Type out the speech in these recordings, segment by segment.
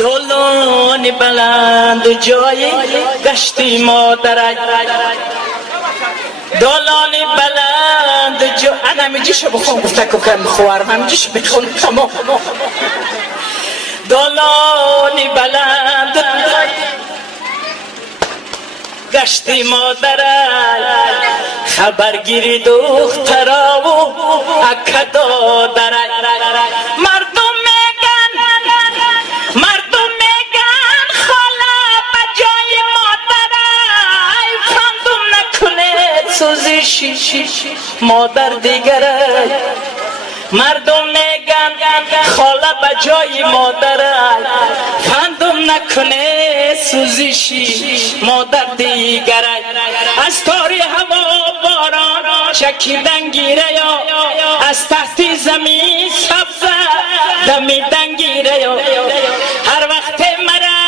دولان بلند جای گشتی مادرک دولان بلند جو انا میجیشو بخون گفته که کم بخوارم همجیش بخون تمام دولان بلند گشتی مادرک خبرگیری دخترا و اکدا درک مردم میگن خاله بجای مادرک فندم نکنه سوزشی مادر دیگرک مردم میگن خاله بجای مادرک فندم نکنه سوزشی مادر دیگرک از تاری هوا باران چکیدن گیره یا از تحت زمین سبزه دمیدن گیره یا هر وقت مرا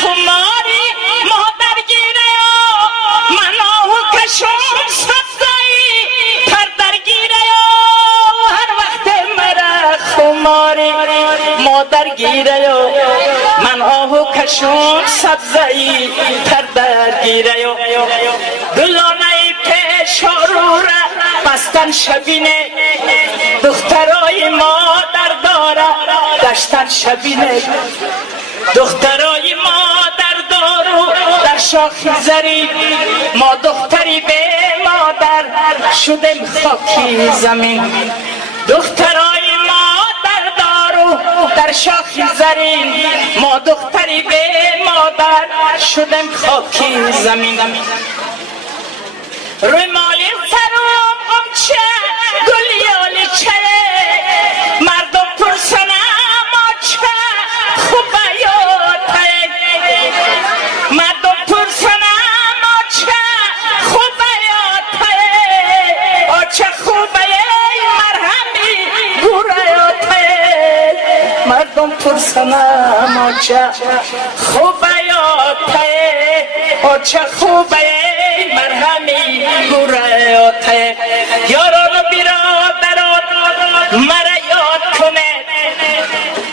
خماری مادر گیره یا من آهو کشم سبزهی پردر گیره یا هر وقت مرا خماری مادر گیره یا من آهو کشم سبزهی پردر گیره یا دلانه پیش رو را بستن شبینه دخترای مادر داره داشتن شبینه دخترای مادر دارو در شاخی زری ما دختری به مادر شدیم خاکی زمین دخترای مادر دارو در شاخی زرین ما دختری به مادر شدیم خاکی زمین روی مالی سرم قمچه گلیالی چه مردم پرسنم آچه خوبه یاده مردم پرسنم آچه خوبه یاده آچه خوبه مرهمی گوره یاده مردم پرسنم آچه خوبه یاده آچه خوبه مرهمی گوره یاران و برادران مرا یاد کنه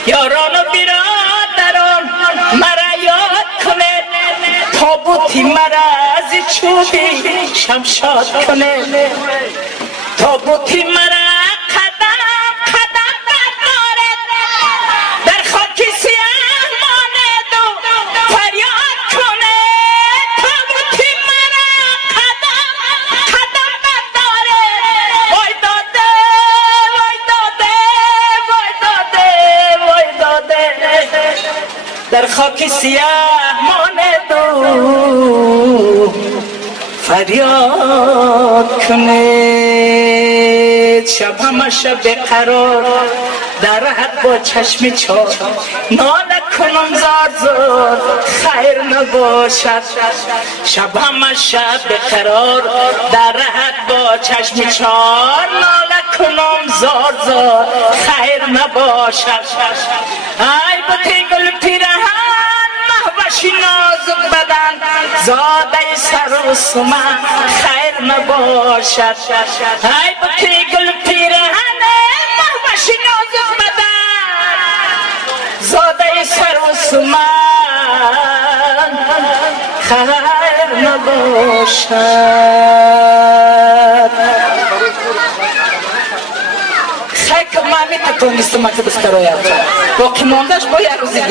یاران و برادران مرا یاد کنه تابوتی مرا از چوبی شمشاد کنه تابوتی مرا در خاک سیاه مانه دو فریاد کنه شب همه شب قرار در راحت با چشم چار ناله کنم زار زار خیر نباشد شب همه شب قرار در راحت با چشم چار ناله کنم زار زار خیر نباشد ای بطی گل پیرهن محوشی نازک بدن زاده سر و سمن خیر نباشد ای بطی گل پیرهن محوشی نازک بدن زاده سر و سمن خیر نباشد خیلی که من میتونستم که بستر رو یاد باقی موندهش با یه روزی